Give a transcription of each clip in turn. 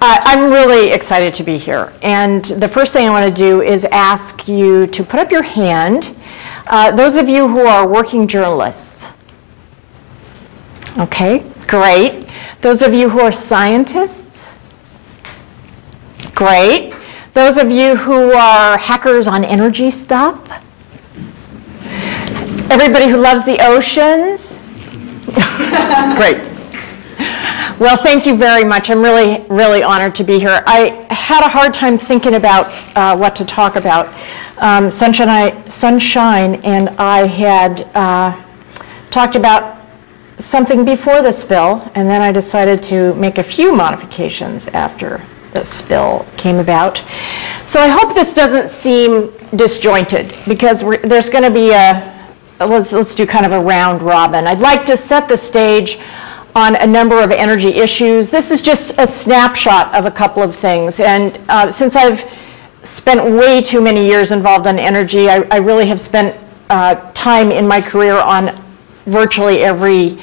I'm really excited to be here. And the first thing I want to do is ask you to put up your hand. Those of you who are working journalists. Okay, great. Those of you who are scientists. Great. Those of you who are hackers on energy stuff. Everybody who loves the oceans. Great. Well, thank you very much. I'm really, really honored to be here. I had a hard time thinking about what to talk about. Sunshine and I had talked about something before the spill, and then I decided to make a few modifications after the spill came about. So I hope this doesn't seem disjointed, because there's going to be let's do kind of a round robin. I'd like to set the stage on a number of energy issues. This is just a snapshot of a couple of things. And since I've spent way too many years involved in energy, I really have spent time in my career on virtually every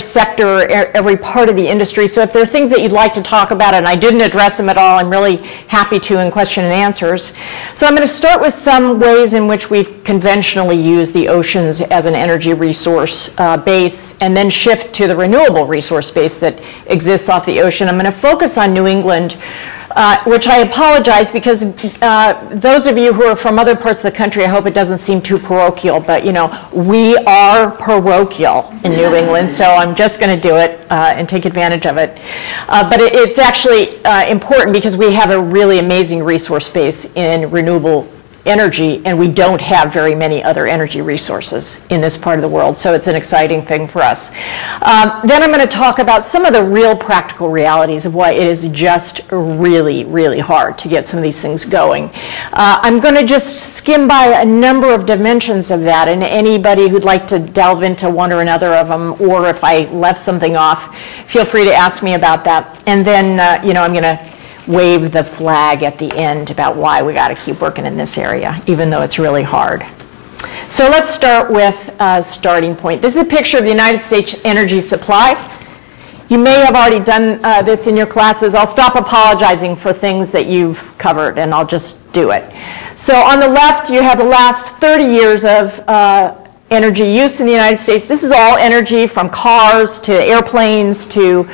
sector, every part of the industry. So if there are things that you'd like to talk about and I didn't address them at all, I'm really happy to in question and answers. So I'm going to start with some ways in which we've conventionally used the oceans as an energy resource base, and then shift to the renewable resource base that exists off the ocean. I'm going to focus on New England, which I apologize, because those of you who are from other parts of the country, I hope it doesn't seem too parochial, but you know, we are parochial in New England, so I'm just going to do it and take advantage of it. But it's actually important because we have a really amazing resource base in renewable energy, and we don't have very many other energy resources in this part of the world, so it's an exciting thing for us. Then I'm going to talk about some of the real practical realities of why it is just really, really hard to get some of these things going. I'm going to just skim by a number of dimensions of that, and anybody who'd like to delve into one or another of them, or if I left something off, feel free to ask me about that. And then, you know, I'm going to wave the flag at the end about why we got to keep working in this area, even though it's really hard. So let's start with a starting point. This is a picture of the United States energy supply. You may have already done this in your classes. I'll stop apologizing for things that you've covered, and I'll just do it. So on the left, you have the last 30 years of energy use in the United States. This is all energy, from cars to airplanes to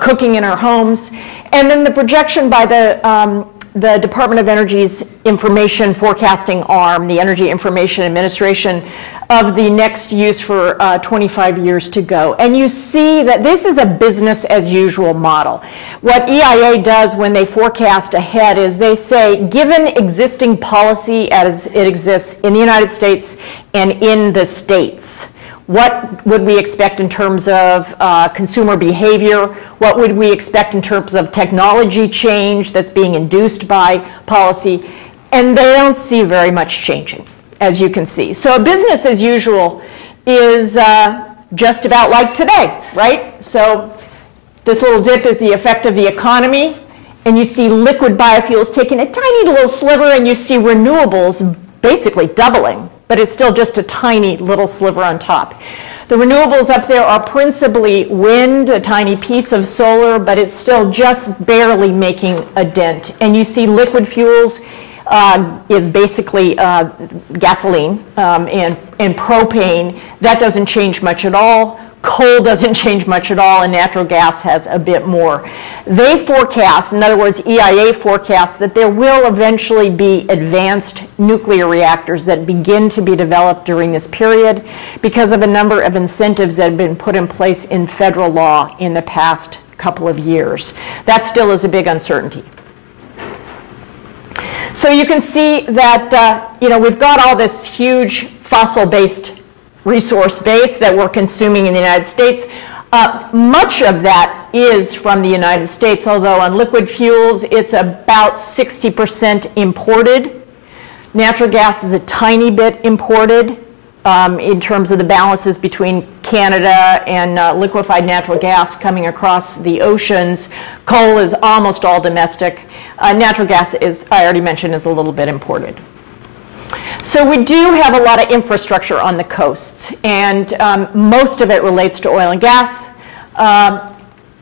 cooking in our homes. And then the projection by the Department of Energy's information forecasting arm, the Energy Information Administration, of the next use for 25 years to go. And you see that this is a business as usual model. What EIA does when they forecast ahead is they say, given existing policy as it exists in the United States and in the states, what would we expect in terms of consumer behavior? What would we expect in terms of technology change that's being induced by policy? And they don't see very much changing, as you can see. So business as usual is just about like today, right? So this little dip is the effect of the economy. And you see liquid biofuels taking a tiny little sliver, and you see renewables basically doubling. But it's still just a tiny little sliver on top. The renewables up there are principally wind, a tiny piece of solar, but it's still just barely making a dent. And you see liquid fuels is basically gasoline and propane. That doesn't change much at all. Coal doesn't change much at all, and natural gas has a bit more. They forecast, in other words, EIA forecasts, that there will eventually be advanced nuclear reactors that begin to be developed during this period because of a number of incentives that have been put in place in federal law in the past couple of years. That still is a big uncertainty. So you can see that you know, we've got all this huge fossil-based resource base that we're consuming in the United States. Much of that is from the United States, although on liquid fuels it's about 60% imported. Natural gas is a tiny bit imported in terms of the balances between Canada and liquefied natural gas coming across the oceans. Coal is almost all domestic. Natural gas is, I already mentioned, is a little bit imported. So we do have a lot of infrastructure on the coasts, and most of it relates to oil and gas.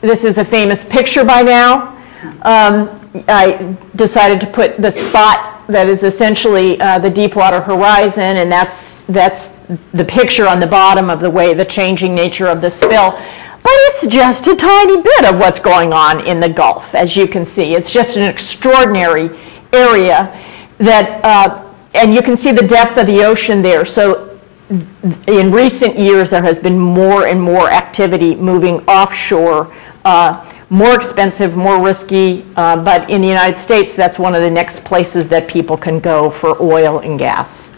this is a famous picture by now. I decided to put the spot that is essentially the Deepwater Horizon, and that's the picture on the bottom of the changing nature of the spill. But it's just a tiny bit of what's going on in the Gulf, as you can see. It's just an extraordinary area that, and you can see the depth of the ocean there. So in recent years, there has been more and more activity moving offshore, more expensive, more risky, but in the United States, that's one of the next places that people can go for oil and gas.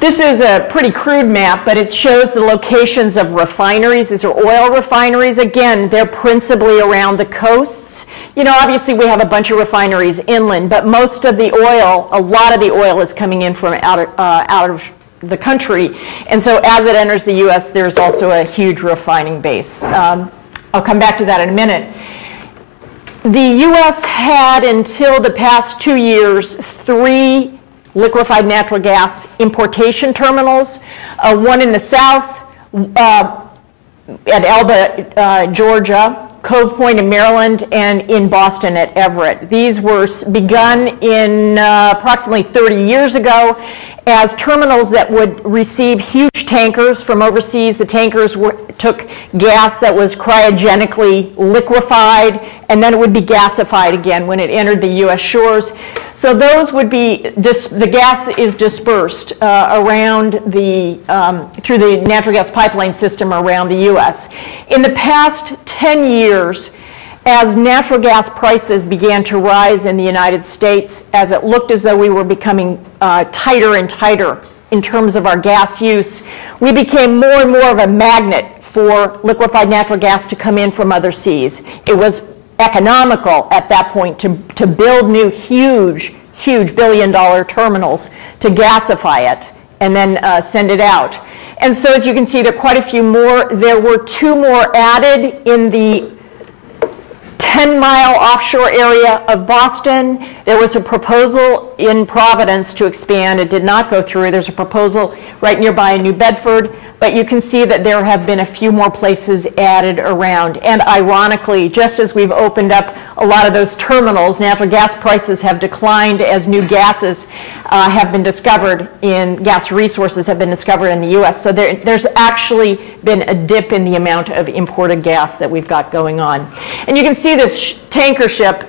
This is a pretty crude map, but it shows the locations of refineries. These are oil refineries. Again, they're principally around the coasts. You know, obviously we have a bunch of refineries inland, but most of the oil, a lot of the oil is coming in from out of the country. And so as it enters the U.S., there's also a huge refining base. I'll come back to that in a minute. The U.S. had, until the past 2 years, 3 liquefied natural gas importation terminals, one in the south at Elba, Georgia, Cove Point in Maryland, and in Boston at Everett. These were begun in approximately 30 years ago as terminals that would receive huge tankers from overseas. The tankers took gas that was cryogenically liquefied, and then it would be gasified again when it entered the U.S. shores. So those would be, the gas is dispersed around through the natural gas pipeline system around the U.S. In the past 10 years, as natural gas prices began to rise in the United States, as it looked as though we were becoming tighter and tighter in terms of our gas use, we became more and more of a magnet for liquefied natural gas to come in from other seas. It was economical at that point to build new huge billion-dollar terminals to gasify it and then send it out. And so as you can see, there are quite a few more. There were 2 more added in the 10-mile offshore area of Boston. There was a proposal in Providence to expand. It did not go through. There's a proposal right nearby in New Bedford. But you can see that there have been a few more places added around. And ironically, just as we've opened up a lot of those terminals, natural gas prices have declined as new gases have been discovered gas resources have been discovered in the U.S. So there's actually been a dip in the amount of imported gas that we've got going on. And you can see this tanker ship,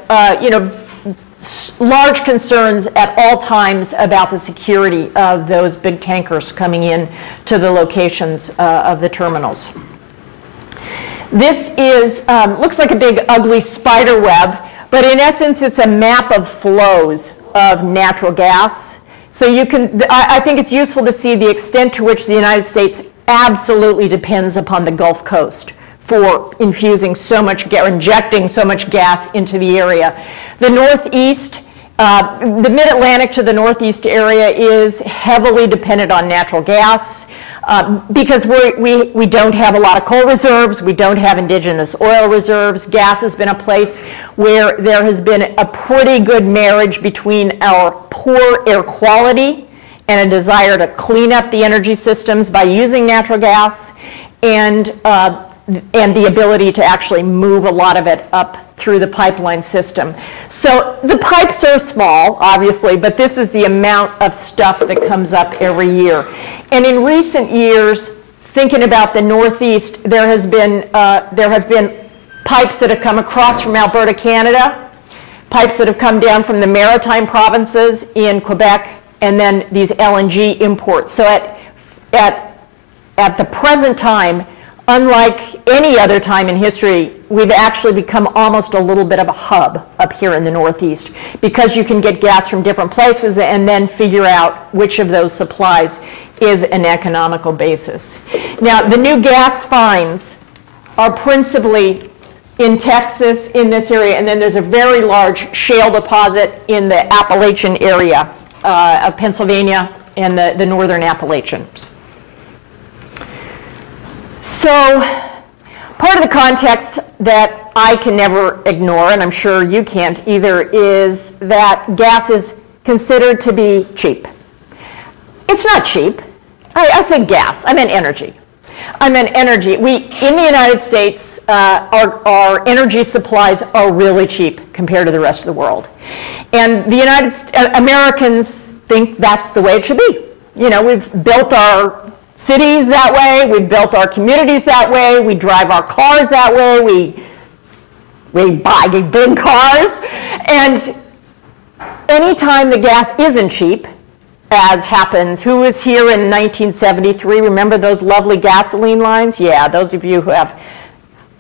large concerns at all times about the security of those big tankers coming in to the locations of the terminals. This is looks like a big ugly spider web, but in essence it's a map of flows of natural gas. So you can, I think it's useful to see the extent to which the United States absolutely depends upon the Gulf Coast for infusing so much, or injecting so much gas into the area. The Northeast, the Mid-Atlantic to the Northeast area is heavily dependent on natural gas because we don't have a lot of coal reserves, we don't have indigenous oil reserves. Gas has been a place where there has been a pretty good marriage between our poor air quality and a desire to clean up the energy systems by using natural gas, and the ability to actually move a lot of it up through the pipeline system. So the pipes are small, obviously, but this is the amount of stuff that comes up every year. And in recent years, thinking about the Northeast, there have been pipes that have come across from Alberta, Canada, pipes that have come down from the maritime provinces in Quebec, and then these LNG imports. So at the present time, unlike any other time in history, we've actually become almost a little bit of a hub up here in the Northeast because you can get gas from different places and then figure out which of those supplies is an economical basis. Now, the new gas finds are principally in Texas, in this area, and then there's a very large shale deposit in the Appalachian area of Pennsylvania and the northern Appalachians. So part of the context that I can never ignore, and I'm sure you can't either, is that gas is considered to be cheap. It's not cheap. I said gas, I meant energy. I meant energy. In the United States, our energy supplies are really cheap compared to the rest of the world. And the Americans think that's the way it should be. You know, we've built our cities that way, we've built our communities that way, we drive our cars that way, we buy big cars. And anytime the gas isn't cheap, as happens, who was here in 1973? Remember those lovely gasoline lines? Yeah, those of you who have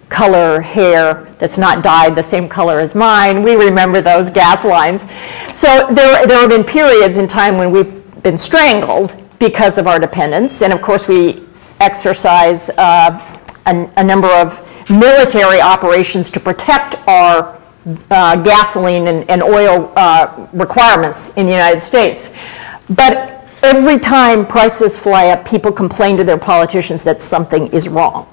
color hair that's not dyed the same color as mine, we remember those gas lines. So there have been periods in time when we've been strangled because of our dependence, and of course we exercise a number of military operations to protect our gasoline and oil requirements in the United States. But every time prices fly up, people complain to their politicians that something is wrong.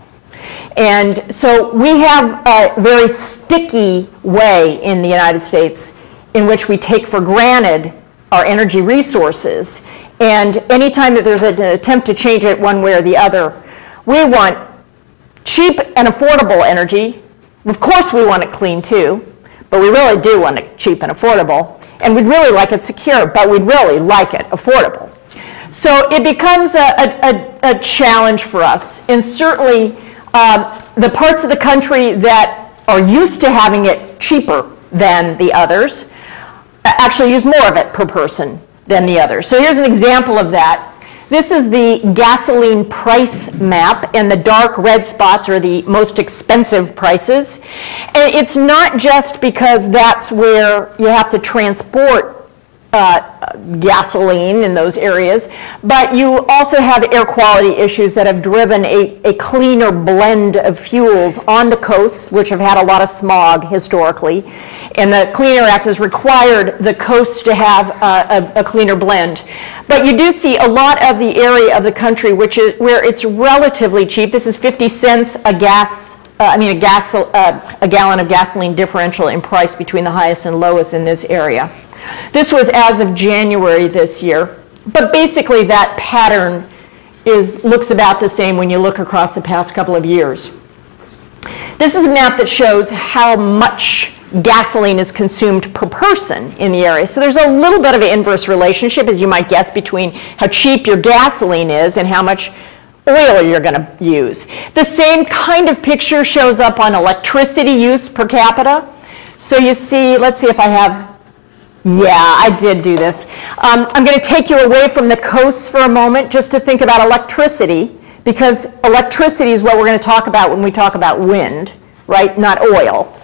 And so we have a very sticky way in the United States in which we take for granted our energy resources. And anytime that there's an attempt to change it one way or the other, we want cheap and affordable energy. Of course we want it clean too, but we really do want it cheap and affordable. And we'd really like it secure, but we'd really like it affordable. So it becomes a challenge for us. And certainly the parts of the country that are used to having it cheaper than the others actually use more of it per person than the others. So here's an example of that. This is the gasoline price map, and the dark red spots are the most expensive prices. And it's not just because that's where you have to transport gasoline in those areas, but you also have air quality issues that have driven a cleaner blend of fuels on the coasts, which have had a lot of smog historically. And the Clean Air Act has required the coasts to have a cleaner blend. But you do see a lot of the area of the country where it's relatively cheap. This is 50 cents a gallon of gasoline differential in price between the highest and lowest in this area. This was as of January this year. But basically that pattern looks about the same when you look across the past couple of years. This is a map that shows how much gasoline is consumed per person in the area. So there's a little bit of an inverse relationship, as you might guess, between how cheap your gasoline is and how much oil you're going to use. The same kind of picture shows up on electricity use per capita. So you see, let's see if I have, yeah, I did do this. I'm going to take you away from the coasts for a moment just to think about electricity, because electricity is what we're going to talk about when we talk about wind, right? Not oil.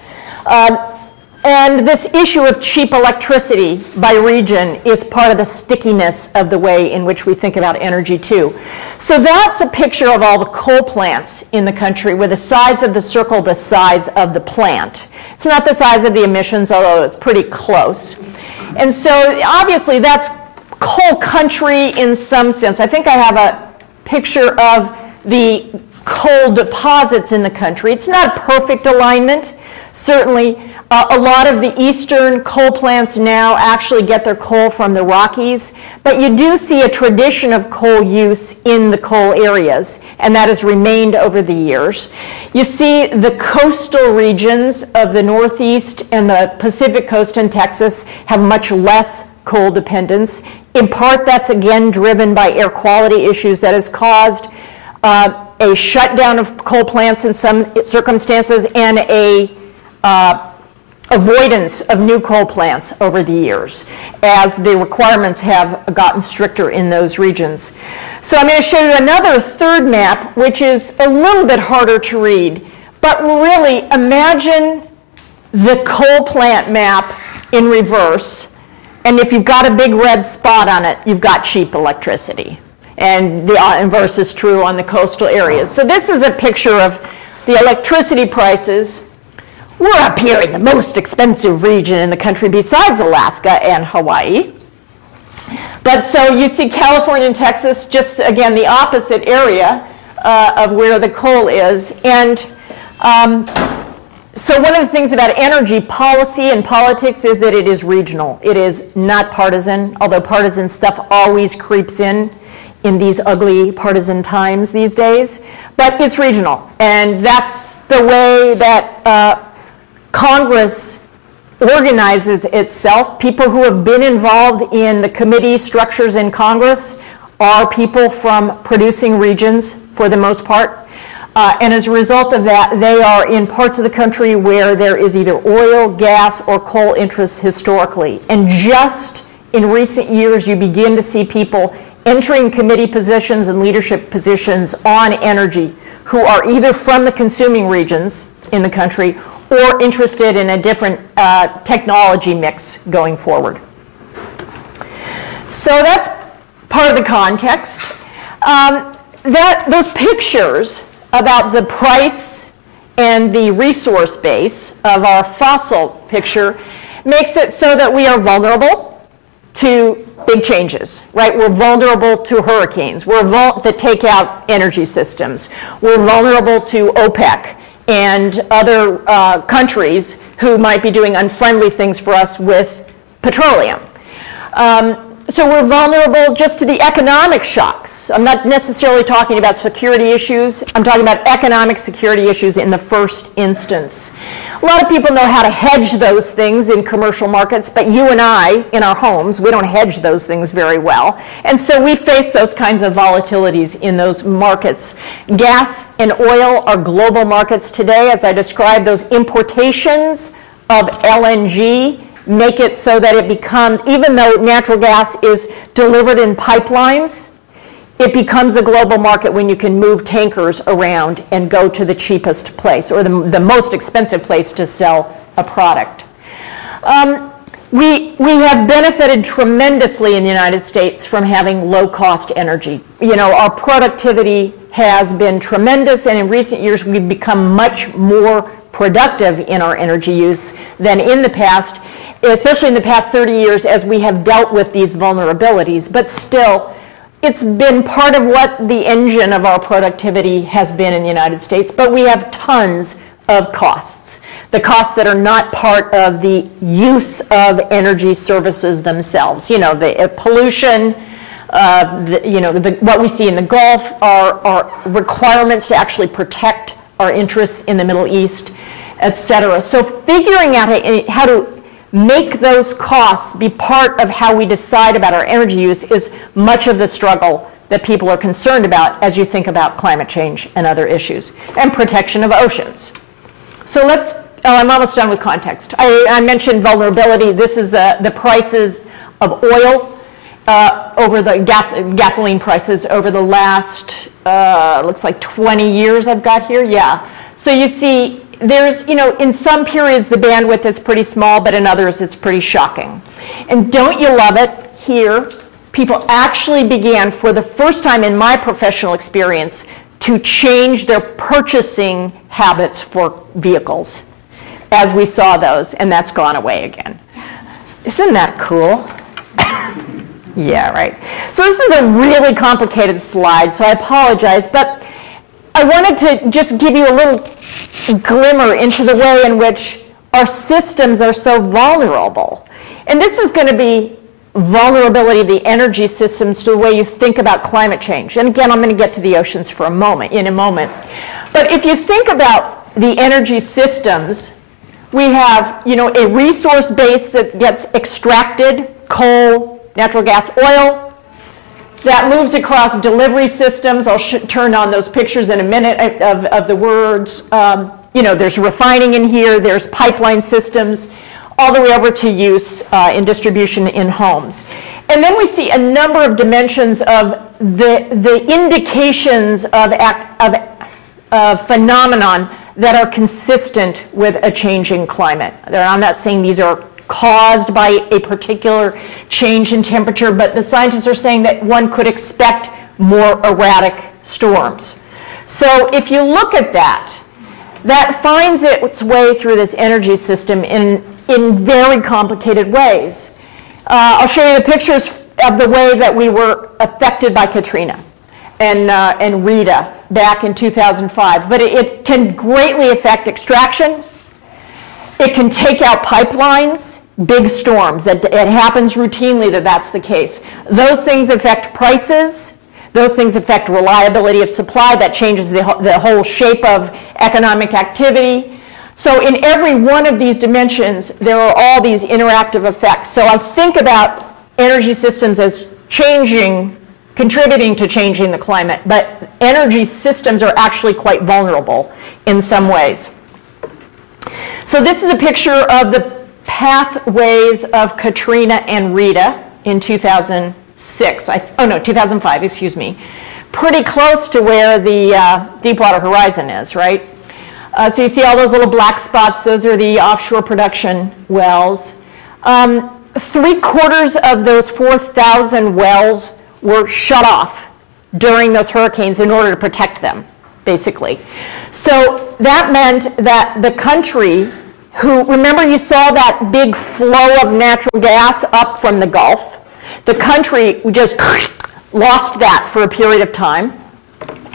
And this issue of cheap electricity by region is part of the stickiness of the way in which we think about energy too. So that's a picture of all the coal plants in the country with the size of the circle the size of the plant. It's not the size of the emissions, although it's pretty close. And so obviously that's coal country in some sense. I think I have a picture of the coal deposits in the country. It's not a perfect alignment, certainly. A lot of the eastern coal plants now actually get their coal from the Rockies, but you do see a tradition of coal use in the coal areas, and that has remained over the years. You see the coastal regions of the Northeast and the Pacific Coast in Texas have much less coal dependence. In part, that's again driven by air quality issues that has caused a shutdown of coal plants in some circumstances and a avoidance of new coal plants over the years as the requirements have gotten stricter in those regions. So I'm going to show you another third map, which is a little bit harder to read. But really, imagine the coal plant map in reverse. And if you've got a big red spot on it, you've got cheap electricity. And the inverse is true on the coastal areas. So this is a picture of the electricity prices. We're up here in the most expensive region in the country besides Alaska and Hawaii. But so you see California and Texas, just again the opposite area of where the coal is. And so one of the things about energy policy and politics is that it is regional. It is not partisan, although partisan stuff always creeps in in these ugly partisan times these days, but it's regional. And that's the way that Congress organizes itself. People who have been involved in the committee structures in Congress are people from producing regions for the most part. And as a result of that, they are in parts of the country where there is either oil, gas, or coal interests historically. And just in recent years, you begin to see people entering committee positions and leadership positions on energy who are either from the consuming regions in the country or interested in a different technology mix going forward. So that's part of the context. Those pictures about the price and the resource base of our fossil picture makes it so that we are vulnerable to big changes, right? We're vulnerable to hurricanes. We're that take out energy systems. We're vulnerable to OPEC and other countries who might be doing unfriendly things for us with petroleum. So we're vulnerable just to the economic shocks. I'm not necessarily talking about security issues. I'm talking about economic security issues in the first instance. A lot of people know how to hedge those things in commercial markets, but you and I, in our homes, we don't hedge those things very well. And so we face those kinds of volatilities in those markets. Gas and oil are global markets today. As I described, those importations of LNG make it so that it becomes, even though natural gas is delivered in pipelines, it becomes a global market when you can move tankers around and go to the cheapest place or the most expensive place to sell a product. We have benefited tremendously in the United States from having low-cost energy. You know, our productivity has been tremendous, and in recent years we've become much more productive in our energy use than in the past, especially in the past 30 years as we have dealt with these vulnerabilities. But still, it's been part of what the engine of our productivity has been in the United States, but we have tons of costs. The costs that are not part of the use of energy services themselves. You know, the pollution, what we see in the Gulf are requirements to actually protect our interests in the Middle East, et cetera. So figuring out how to make those costs be part of how we decide about our energy use is much of the struggle that people are concerned about as you think about climate change and other issues, and protection of oceans. So I'm almost done with context. I mentioned vulnerability. This is the prices of oil over the gasoline prices over the last, looks like 20 years I've got here, yeah. So you see, there's, in some periods the bandwidth is pretty small, but in others it's pretty shocking. And don't you love it? Here, people actually began, for the first time in my professional experience, to change their purchasing habits for vehicles as we saw those, and that's gone away again. Isn't that cool? Yeah, right. So this is a really complicated slide, so I apologize, but I wanted to just give you a little glimmer into the way in which our systems are so vulnerable. And this is going to be vulnerability of the energy systems to the way you think about climate change. And again, I'm going to get to the oceans in a moment. But if you think about the energy systems, we have, a resource base that gets extracted, coal, natural gas, oil, that moves across delivery systems. I'll turn on those pictures in a minute of the words. There's refining in here, there's pipeline systems, all the way over to use in distribution in homes. And then we see a number of dimensions of the indications of phenomenon that are consistent with a changing climate. I'm not saying these are caused by a particular change in temperature, but the scientists are saying that one could expect more erratic storms. So if you look at that finds its way through this energy system in very complicated ways. I'll show you the pictures of the way that we were affected by Katrina and Rita back in 2005. But it can greatly affect extraction. It can take out pipelines, big storms. It happens routinely that's the case. Those things affect prices. Those things affect reliability of supply. That changes the whole shape of economic activity. So in every one of these dimensions, there are all these interactive effects. So I think about energy systems as changing, contributing to changing the climate, but energy systems are actually quite vulnerable in some ways. So this is a picture of the pathways of Katrina and Rita in 2005, excuse me. Pretty close to where the Deepwater Horizon is, right? So you see all those little black spots, those are the offshore production wells. 3/4 of those 4,000 wells were shut off during those hurricanes in order to protect them, basically. So that meant that the country, who, remember you saw that big flow of natural gas up from the Gulf, the country just lost that for a period of time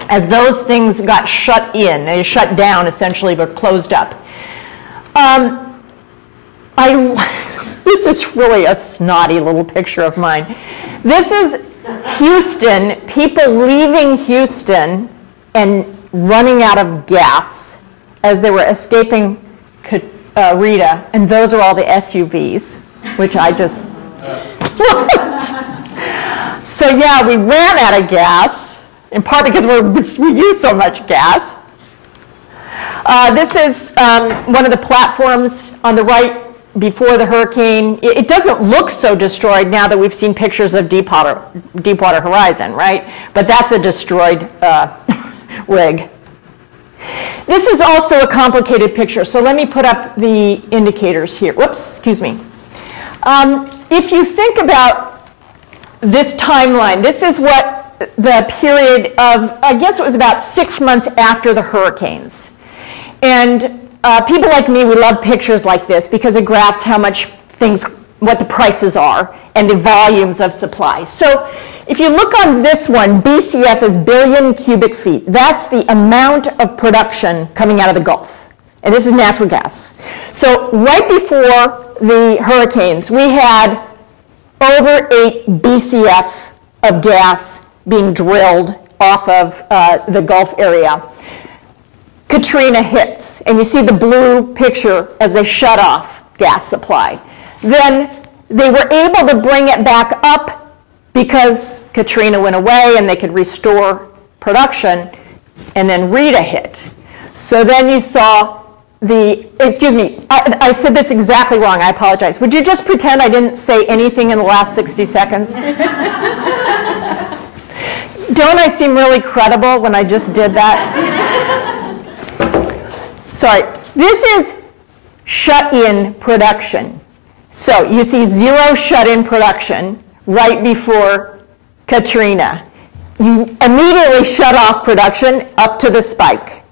as those things got shut in. They shut down, essentially, but closed up. This is really a snotty little picture of mine. This is Houston, people leaving Houston and running out of gas as they were escaping Rita, and those are all the SUVs, which I just, what? So yeah, we ran out of gas, in part because we use so much gas. This is one of the platforms on the right before the hurricane. It doesn't look so destroyed now that we've seen pictures of Deepwater Horizon, right? But that's a destroyed rig. This is also a complicated picture, so let me put up the indicators here. Whoops, excuse me. If you think about this timeline, this is what the period of, I guess it was about 6 months after the hurricanes. And people like me, we love pictures like this because it graphs how much things, what the prices are and the volumes of supply. So if you look on this one, BCF is billion cubic feet. That's the amount of production coming out of the Gulf. And this is natural gas. So right before the hurricanes, we had over 8 BCF of gas being drilled off of the Gulf area. Katrina hits, and you see the blue picture as they shut off gas supply. Then they were able to bring it back up because Katrina went away and they could restore production, and then Rita hit. So then you saw the, excuse me, I said this exactly wrong, I apologize. Would you just pretend I didn't say anything in the last 60 seconds? Don't I seem really credible when I just did that? Sorry, this is shut-in production. So you see 0 shut-in production right before Katrina. You immediately shut off production up to the spike.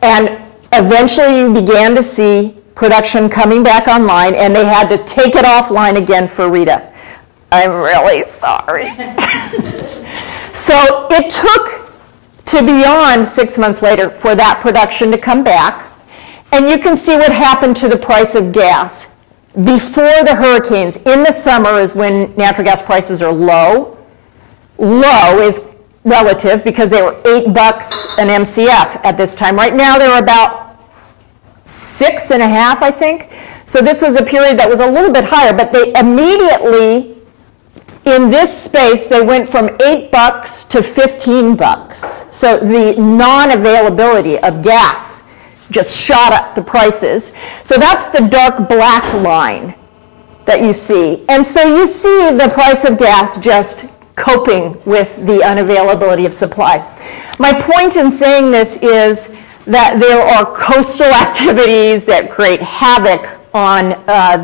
And eventually you began to see production coming back online, and they had to take it offline again for Rita. I'm really sorry. So it took to beyond 6 months later for that production to come back. And you can see what happened to the price of gas. Before the hurricanes, in the summer is when natural gas prices are low. Low is relative because they were $8 an MCF at this time. Right now they're about 6.5, I think. So this was a period that was a little bit higher, but they immediately, in this space, they went from $8 to $15. So the non-availability of gas just shot up the prices. So that's the dark black line that you see. And so you see the price of gas just coping with the unavailability of supply. My point in saying this is that there are coastal activities that create havoc on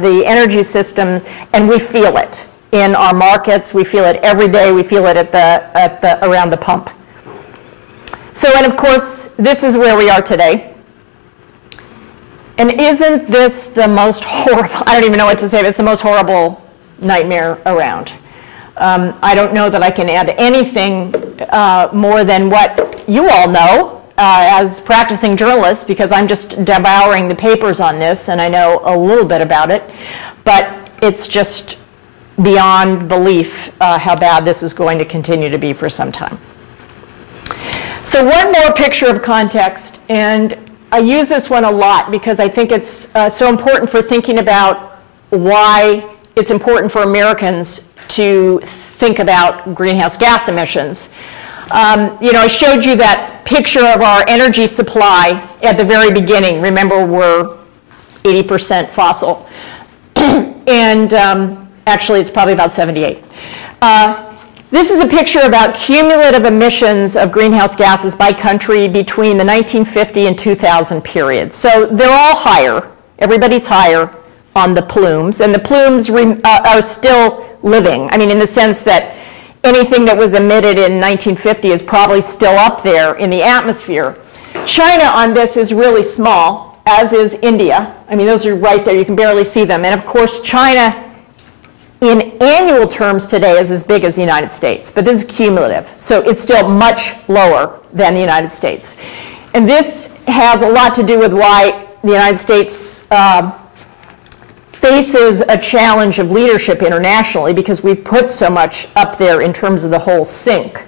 the energy system, and we feel it in our markets. We feel it every day. We feel it around the pump. So, and of course, this is where we are today. And isn't this the most horrible, I don't even know what to say, it's the most horrible nightmare around. I don't know that I can add anything more than what you all know as practicing journalists, because I'm just devouring the papers on this and I know a little bit about it. But it's just beyond belief how bad this is going to continue to be for some time. So one more picture of context, and I use this one a lot because I think it's so important for thinking about why it's important for Americans to think about greenhouse gas emissions. I showed you that picture of our energy supply at the very beginning. Remember, we're 80% fossil. And actually, it's probably about 78. This is a picture about cumulative emissions of greenhouse gases by country between the 1950 and 2000 period. So they're all higher. Everybody's higher on the plumes. And the plumes are still living. I mean, in the sense that anything that was emitted in 1950 is probably still up there in the atmosphere. China on this is really small, as is India. I mean, those are right there. You can barely see them. And of course, China in annual terms today is as big as the United States, but this is cumulative. So it's still much lower than the United States. And this has a lot to do with why the United States faces a challenge of leadership internationally, because we put so much up there in terms of the whole sink.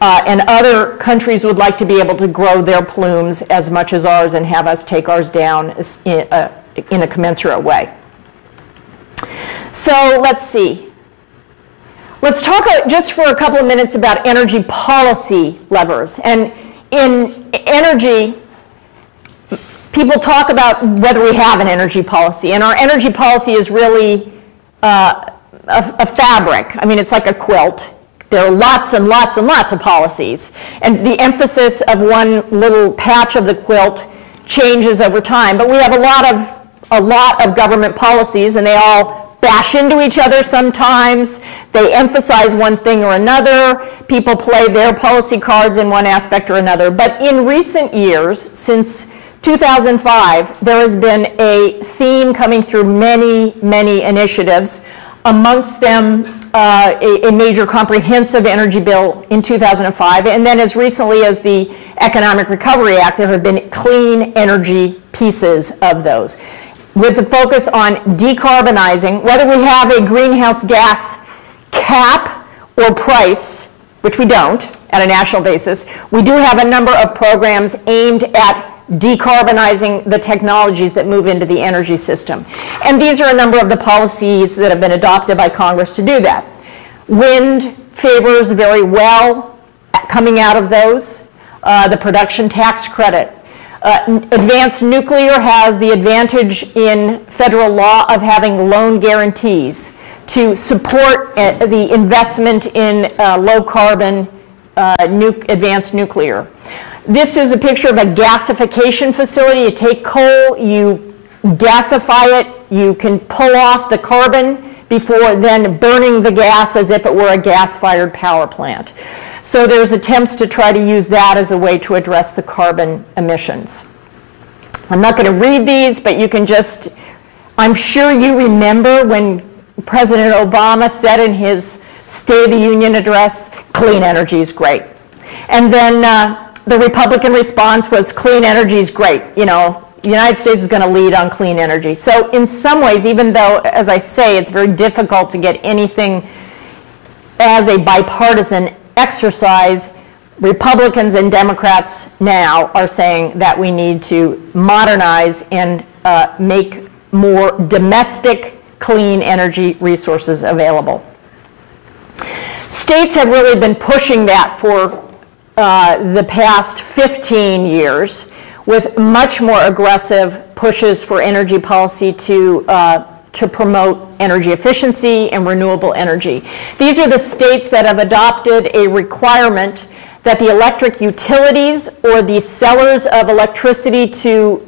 And other countries would like to be able to grow their plumes as much as ours and have us take ours down in a commensurate way. So let's see. Let's talk just for a couple of minutes about energy policy levers. And in energy, people talk about whether we have an energy policy. And our energy policy is really a fabric. I mean, it's like a quilt. There are lots and lots and lots of policies. And the emphasis of one little patch of the quilt changes over time. But we have a lot of government policies, and they all bash into each other sometimes. They emphasize one thing or another. People play their policy cards in one aspect or another. But in recent years, since 2005, there has been a theme coming through many, many initiatives. Amongst them, a major comprehensive energy bill in 2005. And then as recently as the Economic Recovery Act, there have been clean energy pieces of those, with the focus on decarbonizing. Whether we have a greenhouse gas cap or price, which we don't at a national basis, we do have a number of programs aimed at decarbonizing the technologies that move into the energy system. And these are a number of the policies that have been adopted by Congress to do that. Wind favors very well coming out of those. The production tax credit. Advanced nuclear has the advantage in federal law of having loan guarantees to support the investment in low carbon advanced nuclear. This is a picture of a gasification facility. You take coal, you gasify it, you can pull off the carbon before then burning the gas as if it were a gas-fired power plant. So there's attempts to try to use that as a way to address the carbon emissions. I'm not going to read these, but you can just, I'm sure you remember when President Obama said in his State of the Union address, clean energy is great. And then the Republican response was, clean energy is great. You know, the United States is going to lead on clean energy. So in some ways, even though, as I say, it's very difficult to get anything as a bipartisan exercise, Republicans and Democrats now are saying that we need to modernize and make more domestic clean energy resources available. States have really been pushing that for the past 15 years with much more aggressive pushes for energy policy to promote energy efficiency and renewable energy. These are the states that have adopted a requirement that the electric utilities or the sellers of electricity to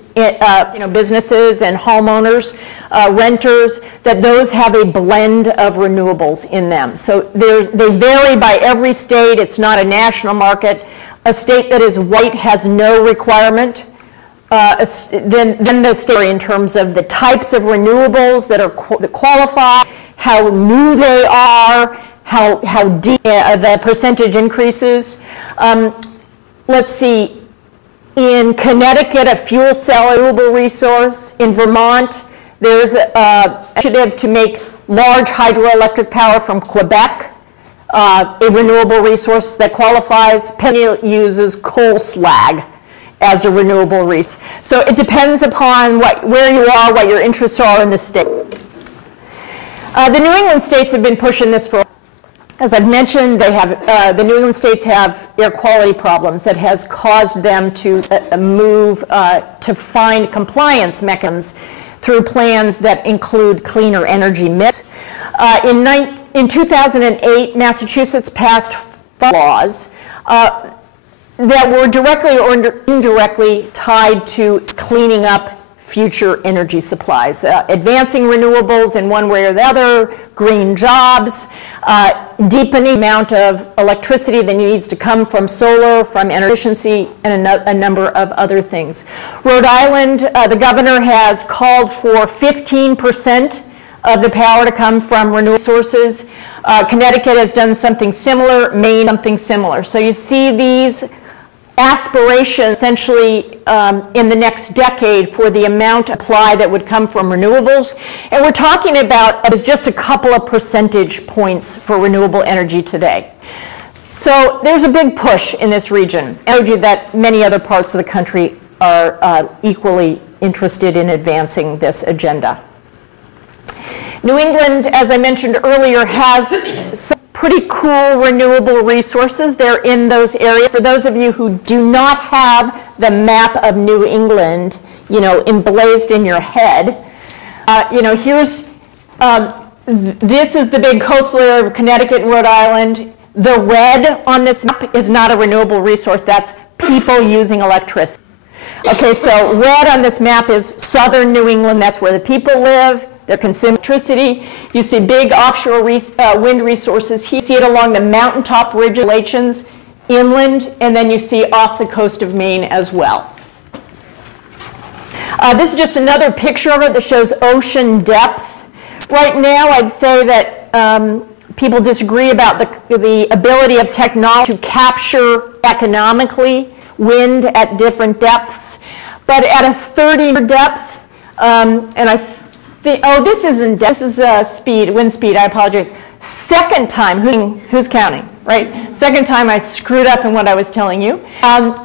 businesses and homeowners, renters, that those have a blend of renewables in them. So they vary by every state. It's not a national market. A state that is white has no requirement. Then the state in terms of the types of renewables that qualify, how new they are, how deep the percentage increases. Let's see. In Connecticut, a fuel cell renewable resource. In Vermont, there's an initiative to make large hydroelectric power from Quebec a renewable resource that qualifies. Pennsylvania uses coal slag as a renewable resource. So it depends upon where you are, what your interests are in the state. The New England states have been pushing this for, as I've mentioned, they have, the New England states have air quality problems that has caused them to move to find compliance mechanisms through plans that include cleaner energy mix. In 2008, Massachusetts passed laws that were directly or indirectly tied to cleaning up future energy supplies, advancing renewables in one way or the other, green jobs, deepening the amount of electricity that needs to come from solar, from energy efficiency, and a number of other things. Rhode Island, the governor has called for 15% of the power to come from renewable sources. Connecticut has done something similar, Maine something similar. So you see these aspirations essentially in the next decade for the amount of supply that would come from renewables. And we're talking about just a couple of percentage points for renewable energy today. So there's a big push in this region. Energy that many other parts of the country are equally interested in advancing this agenda. New England, as I mentioned earlier, has some pretty cool renewable resources. They're in those areas. For those of you who do not have the map of New England, emblazed in your head, here's, this is the big coastal area of Connecticut and Rhode Island. The red on this map is not a renewable resource. That's people using electricity. Okay, so red on this map is southern New England. That's where the people live. They're consuming electricity. You see big offshore wind resources. You see it along the mountaintop ridges, Appalachians, inland, and then you see off the coast of Maine as well. This is just another picture of it that shows ocean depth. Right now, I'd say that people disagree about the ability of technology to capture economically wind at different depths. But at a 30-meter depth, this isn't depth, this is wind speed, I apologize. Second time, who's counting, right? Second time I screwed up in what I was telling you.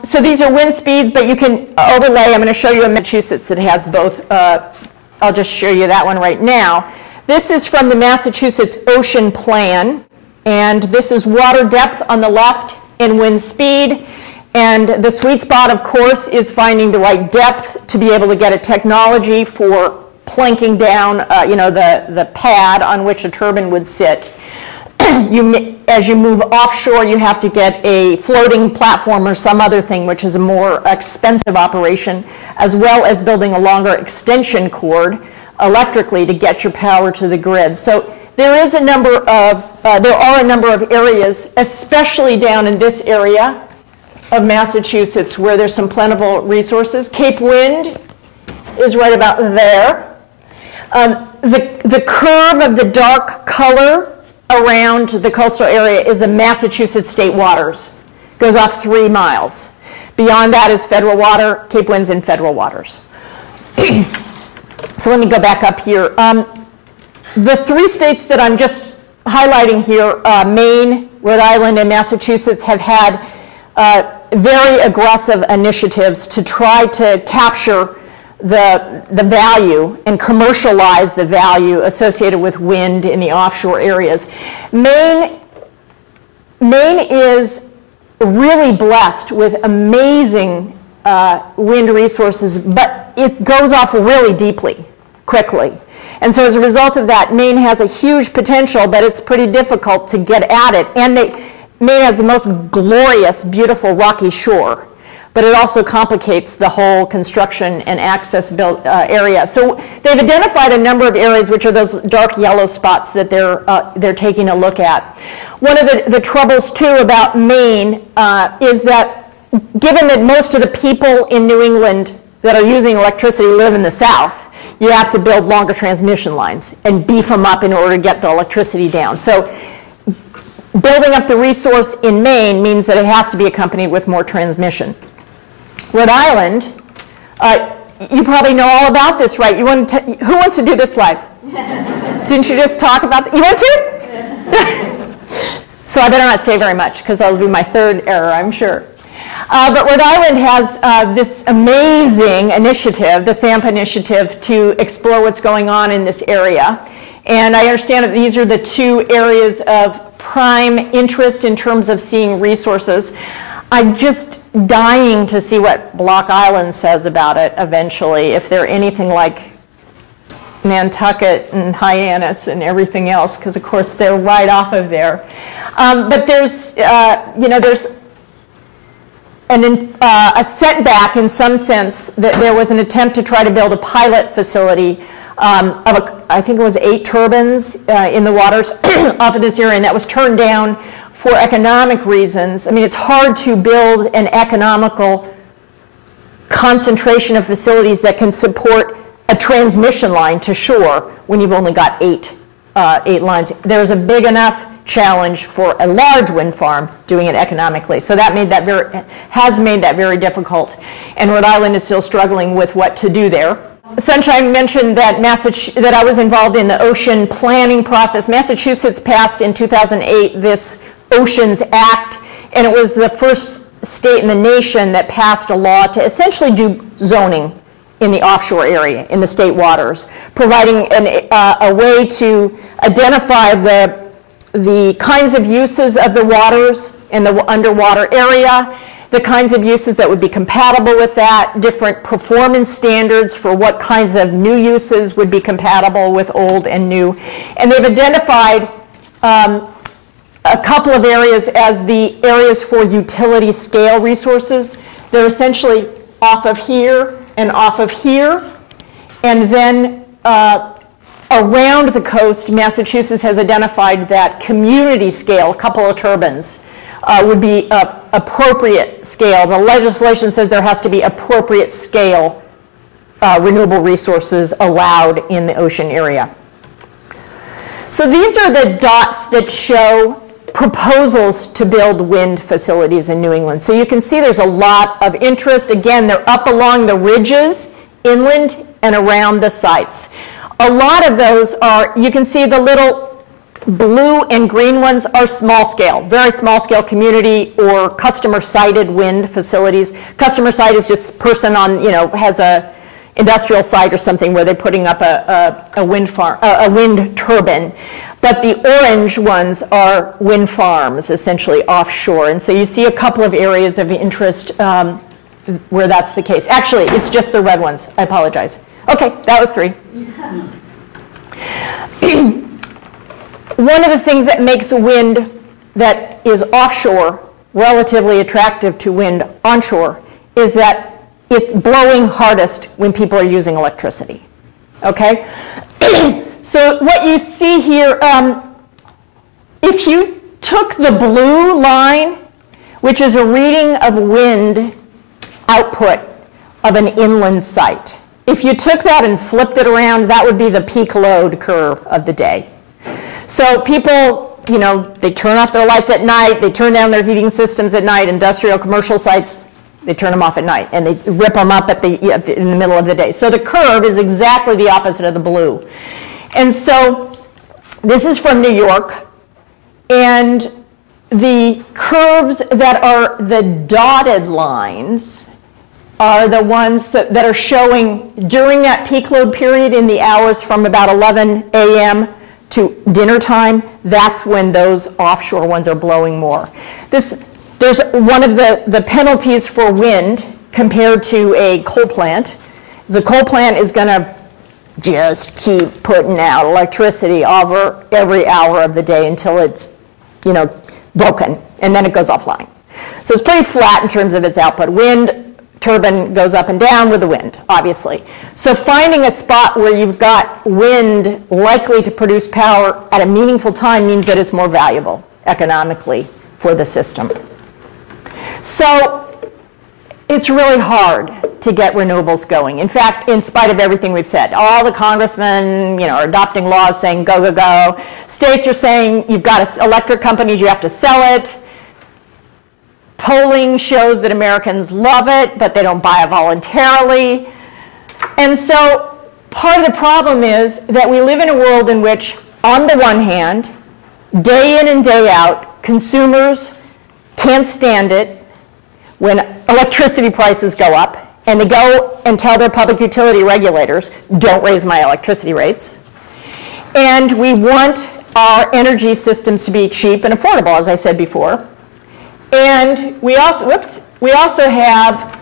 So these are wind speeds, but you can overlay, I'm going to show you a Massachusetts that has both. I'll just show you that one right now. This is from the Massachusetts Ocean Plan, and this is water depth on the left and wind speed. And the sweet spot, of course, is finding the right depth to be able to get a technology for planking down, the pad on which a turbine would sit. As you move offshore, you have to get a floating platform or some other thing, which is a more expensive operation, as well as building a longer extension cord electrically to get your power to the grid. So there are a number of areas, especially down in this area of Massachusetts, where there's some plentiful resources. Cape Wind is right about there. The curve of the dark color around the coastal area is the Massachusetts state waters. Goes off 3 miles. Beyond that is federal water. Cape Wind's in federal waters. So let me go back up here. The 3 states that I'm just highlighting here, Maine, Rhode Island, and Massachusetts, have had very aggressive initiatives to try to capture the value and commercialize the value associated with wind in the offshore areas. Maine is really blessed with amazing wind resources, but it goes off really deeply, quickly. And so as a result of that, Maine has a huge potential, but it's pretty difficult to get at it. And Maine has the most glorious, beautiful, rocky shore, but it also complicates the whole construction and access area. So they've identified a number of areas, which are those dark yellow spots that they're taking a look at. One of the troubles, too, about Maine is that given that most of the people in New England that are using electricity live in the south, you have to build longer transmission lines and beef them up in order to get the electricity down. So building up the resource in Maine means that it has to be accompanied with more transmission. Rhode Island, you probably know all about this, right? Who wants to do this slide? Didn't you just talk about that? You want to? So I better not say very much, because that'll be my third error, I'm sure. But Rhode Island has this amazing initiative, the SAMP initiative, to explore what's going on in this area. And I understand that these are the two areas of prime interest in terms of seeing resources. I'm just dying to see what Block Island says about it eventually, if they're anything like Nantucket and Hyannis and everything else, because of course they're right off of there. But there's, there's a setback in some sense that there was an attempt to try to build a pilot facility I think it was 8 turbines in the waters off of this area, and that was turned down for economic reasons. I mean, it's hard to build an economical concentration of facilities that can support a transmission line to shore when you've only got 8 lines. There's a big enough challenge for a large wind farm doing it economically. So that has made that very difficult. And Rhode Island is still struggling with what to do there. Sunshine mentioned that I was involved in the ocean planning process. Massachusetts passed in 2008 this Oceans Act, and it was the first state in the nation that passed a law to essentially do zoning in the offshore area, in the state waters, providing a way to identify the kinds of uses of the waters in the underwater area, the kinds of uses that would be compatible with that, different performance standards for what kinds of new uses would be compatible with old and new. And they've identified a couple of areas as the areas for utility scale resources. They're essentially off of here and off of here. And then around the coast, Massachusetts has identified that community scale, a couple of turbines, would be appropriate scale. The legislation says there has to be appropriate scale renewable resources allowed in the ocean area. So these are the dots that show proposals to build wind facilities in New England. So you can see there's a lot of interest. Again, they're up along the ridges, inland, and around the sites. A lot of those are, you can see the little blue and green ones are small scale, very small scale community or customer sited wind facilities. Customer site is just person on, has a industrial site or something where they're putting up a wind farm, a wind turbine. But the orange ones are wind farms, essentially offshore. And so you see a couple of areas of interest where that's the case. Actually, it's just the red ones. I apologize. Okay, that was 3. One of the things that makes wind that is offshore relatively attractive to wind onshore is that it's blowing hardest when people are using electricity. Okay? So what you see here, if you took the blue line, which is a reading of wind output of an inland site, if you took that and flipped it around, that would be the peak load curve of the day. So people, they turn off their lights at night, they turn down their heating systems at night, industrial, commercial sites, they turn them off at night, and they rip them up in the middle of the day. So the curve is exactly the opposite of the blue. And so this is from New York, and the curves that are the dotted lines are the ones that are showing during that peak load period in the hours from about 11 a.m. to dinner time. That's when those offshore ones are blowing more. There's one of the penalties for wind compared to a coal plant. The coal plant is going to just keep putting out electricity over every hour of the day until it's, broken, and then it goes offline. So it's pretty flat in terms of its output. Wind turbine goes up and down with the wind, obviously. So finding a spot where you've got wind likely to produce power at a meaningful time means that it's more valuable economically for the system. So it's really hard to get renewables going. In fact, in spite of everything we've said, all the congressmen, are adopting laws saying go, go, go. States are saying you've got electric companies, you have to sell it. Polling shows that Americans love it, but they don't buy it voluntarily. And so part of the problem is that we live in a world in which, on the one hand, day in and day out, consumers can't stand it when electricity prices go up, and they go and tell their public utility regulators, don't raise my electricity rates. And we want our energy systems to be cheap and affordable, as I said before. And we also have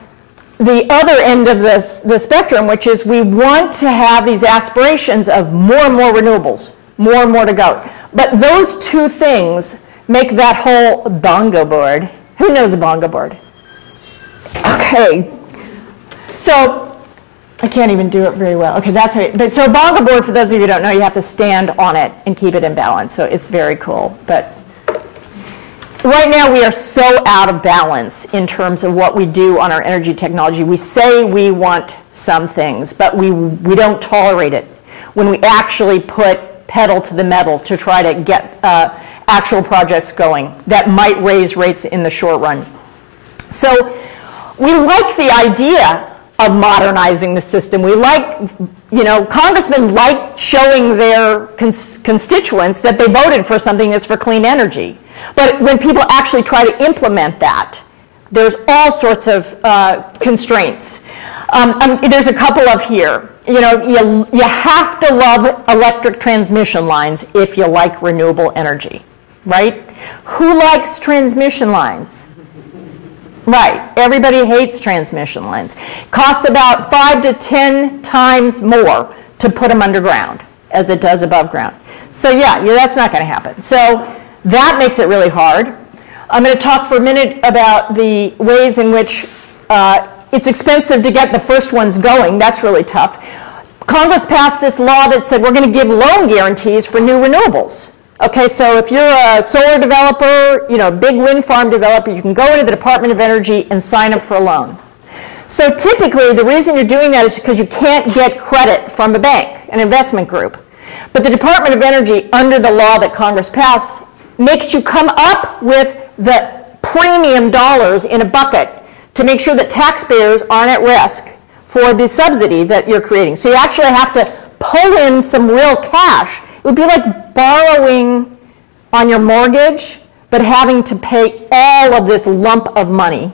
the other end of the spectrum, which is we want to have these aspirations of more and more renewables, more and more to go. But those two things make that whole bongo board. Who knows a bongo board? Okay. So I can't even do it very well. Okay, that's right. But so a bongo board, for those of you who don't know, you have to stand on it and keep it in balance. So it's very cool. But right now we are so out of balance in terms of what we do on our energy technology. We say we want some things, but we don't tolerate it when we actually put pedal to the metal to try to get actual projects going that might raise rates in the short run. So we like the idea of modernizing the system. We like, congressmen like showing their constituents that they voted for something that's for clean energy. But when people actually try to implement that, there's all sorts of constraints. There's a couple of here. You have to love electric transmission lines if you like renewable energy, right? Who likes transmission lines? Right, everybody hates transmission lines. Costs about 5 to 10 times more to put them underground as it does above ground. So yeah, that's not going to happen. So that makes it really hard. I'm going to talk for a minute about the ways in which it's expensive to get the first ones going. That's really tough. Congress passed this law that said we're going to give loan guarantees for new renewables. Okay, so if you're a solar developer, big wind farm developer, you can go into the Department of Energy and sign up for a loan. So typically, the reason you're doing that is because you can't get credit from a bank, an investment group. But the Department of Energy, under the law that Congress passed, makes you come up with the premium dollars in a bucket to make sure that taxpayers aren't at risk for the subsidy that you're creating. So you actually have to pull in some real cash. It would be like borrowing on your mortgage, but having to pay all of this lump of money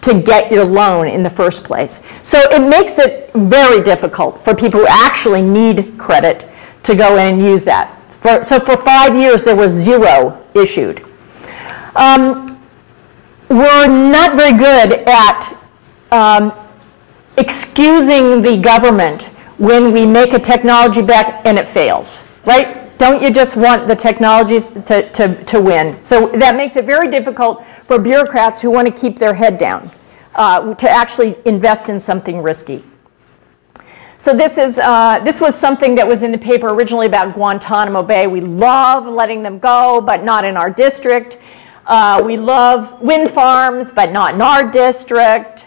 to get your loan in the first place. So it makes it very difficult for people who actually need credit to go in and use that. So for 5 years, there was 0 issued. We're not very good at excusing the government when we make a technology bet and it fails. Right? Don't you just want the technologies to win? So that makes it very difficult for bureaucrats who want to keep their head down to actually invest in something risky. So this was something that was in the paper originally about Guantanamo Bay. We love letting them go, but not in our district. We love wind farms, but not in our district.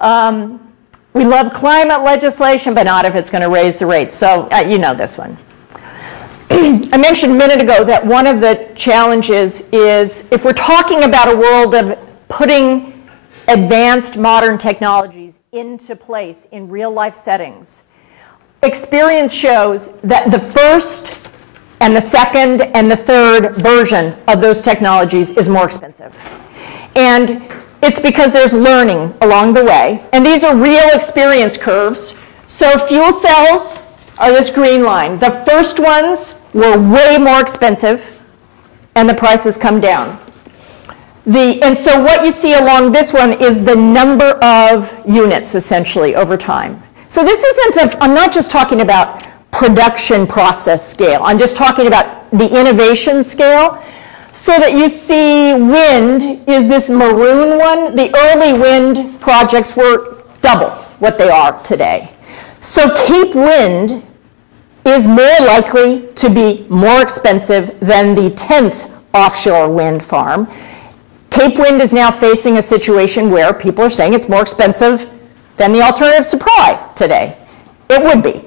We love climate legislation, but not if it's going to raise the rates. So you know this one. I mentioned a minute ago that one of the challenges is if we're talking about a world of putting advanced modern technologies into place in real life settings, experience shows that the first and the second and the third version of those technologies is more expensive. And it's because there's learning along the way. And these are real experience curves. So fuel cells are this green line. The first ones were way more expensive, and the prices come down. And so what you see along this one is the number of units, essentially, over time. So this isn't, I'm not just talking about production process scale. I'm just talking about the innovation scale. So that you see wind is this maroon one. The early wind projects were double what they are today. So Cape Wind is more likely to be more expensive than the 10th offshore wind farm. Cape Wind is now facing a situation where people are saying it's more expensive than the alternative supply today. It would be.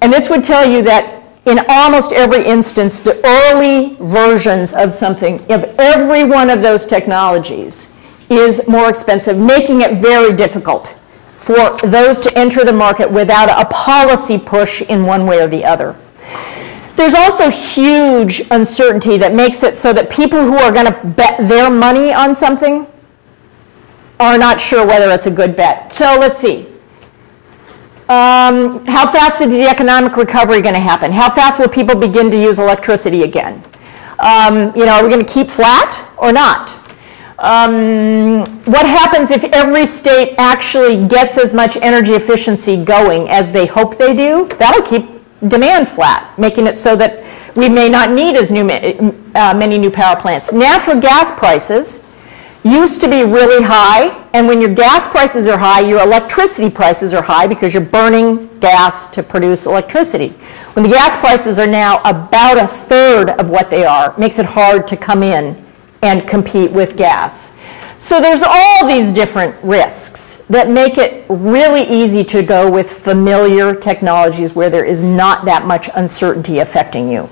And this would tell you that in almost every instance, the early versions of something, of every one of those technologies, is more expensive, making it very difficult for those to enter the market without a policy push in one way or the other. There's also huge uncertainty that makes it so that people who are going to bet their money on something are not sure whether it's a good bet. So let's see. How fast is the economic recovery going to happen? How fast will people begin to use electricity again? Are we going to keep flat or not? What happens if every state actually gets as much energy efficiency going as they hope they do? That'll keep demand flat, making it so that we may not need as many new power plants. Natural gas prices used to be really high, and when your gas prices are high, your electricity prices are high because you're burning gas to produce electricity. When the gas prices are now about a third of what they are, it makes it hard to come in and compete with gas. So there's all these different risks that make it really easy to go with familiar technologies where there is not that much uncertainty affecting you.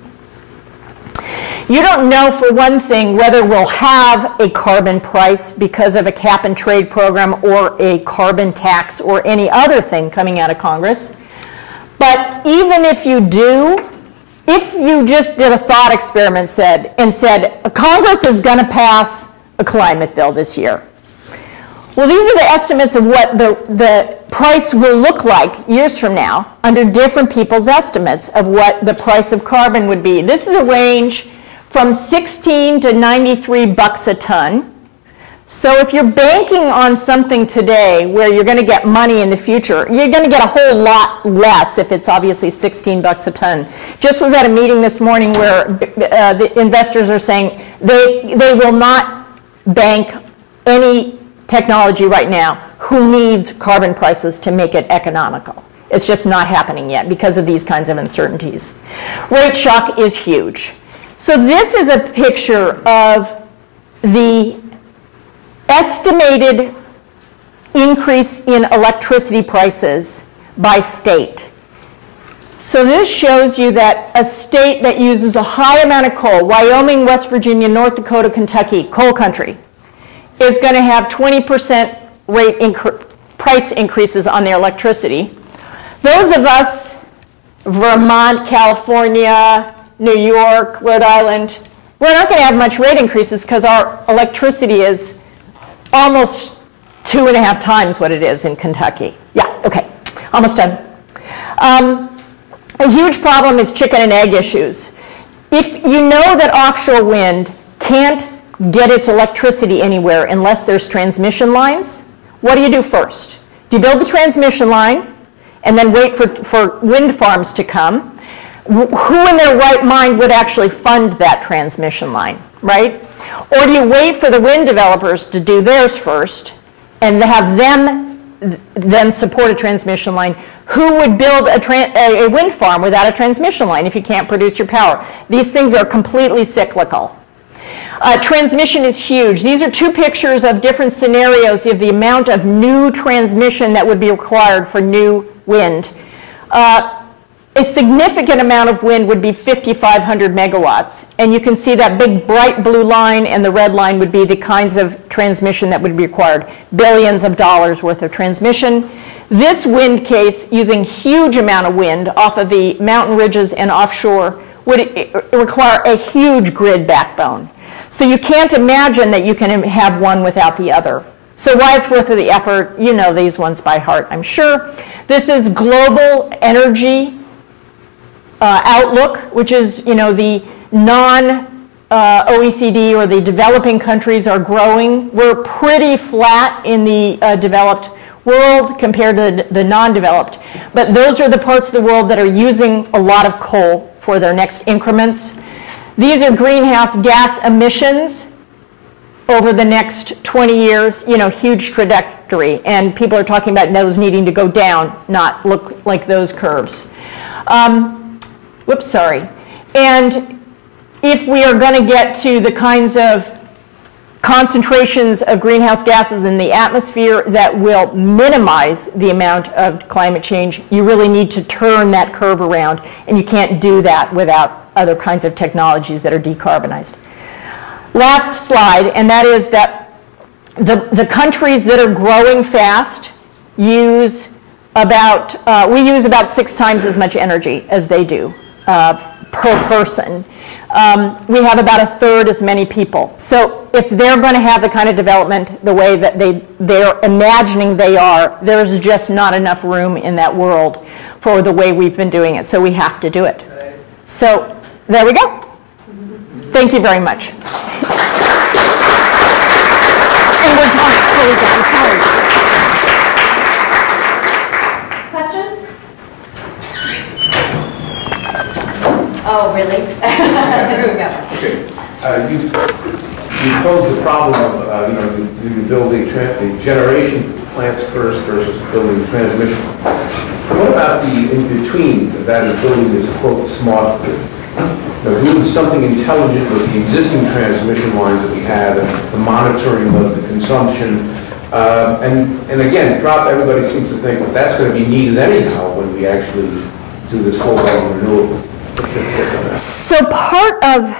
You don't know, for one thing, whether we'll have a carbon price because of a cap and trade program or a carbon tax or any other thing coming out of Congress. But even if you do, if you just did a thought experiment and said, Congress is going to pass a climate bill this year. Well, these are the estimates of what the price will look like years from now under different people's estimates of what the price of carbon would be. This is a range from 16 to 93 bucks a ton. So if you're banking on something today where you're going to get money in the future, you're going to get a whole lot less if it's obviously 16 bucks a ton. Just was at a meeting this morning where the investors are saying they will not bank any technology right now who needs carbon prices to make it economical. It's just not happening yet because of these kinds of uncertainties. Rate shock is huge. So this is a picture of the estimated increase in electricity prices by state. So this shows you that a state that uses a high amount of coal, Wyoming, West Virginia, North Dakota, Kentucky, coal country, is going to have 20% price increases on their electricity. Those of us, Vermont, California, New York, Rhode Island, we're not going to have much rate increases because our electricity is almost 2.5 times what it is in Kentucky. Yeah, okay, almost done. A huge problem is chicken and egg issues. If you know that offshore wind can't get its electricity anywhere unless there's transmission lines, what do you do first? Do you build the transmission line and then wait for wind farms to come? Who in their right mind would actually fund that transmission line, right? Or do you wait for the wind developers to do theirs first and have them then support a transmission line? Who would build a wind farm without a transmission line if you can't produce your power? These things are completely cyclical. Transmission is huge. These are two pictures of different scenarios of the amount of new transmission that would be required for new wind. A significant amount of wind would be 5,500 megawatts. And you can see that big bright blue line and the red line would be the kinds of transmission that would be required. Billions of dollars worth of transmission. This wind case, using huge amount of wind off of the mountain ridges and offshore, would require a huge grid backbone. So you can't imagine that you can have one without the other. So why it's worth the effort, you know these ones by heart, I'm sure. This is global energy outlook, which is, the non-OECD or the developing countries are growing. We're pretty flat in the developed world compared to the non-developed. But those are the parts of the world that are using a lot of coal for their next increments. These are greenhouse gas emissions over the next 20 years, huge trajectory. And people are talking about those needing to go down, not look like those curves. Whoops, sorry. And if we are going to get to the kinds of concentrations of greenhouse gases in the atmosphere that will minimize the amount of climate change, you really need to turn that curve around. And you can't do that without other kinds of technologies that are decarbonized. Last slide, and that is that the countries that are growing fast use we use about 6 times as much energy as they do per person. We have about a third as many people. So if they're going to have the kind of development the way that they're imagining they are, there's just not enough room in that world for the way we've been doing it. So we have to do it. So there we go. Thank you very much. And we're totally done. Sorry. Questions? Oh, really? Here we go. Okay. You pose the problem of, you build the generation plants first versus building transmission. What about the in-between, that is building this, quote, smart grid? Doing something intelligent with the existing transmission lines that we have and the monitoring of the consumption. And again, everybody seems to think that that's going to be needed anyhow when we actually do this full-blown renewable. So part of,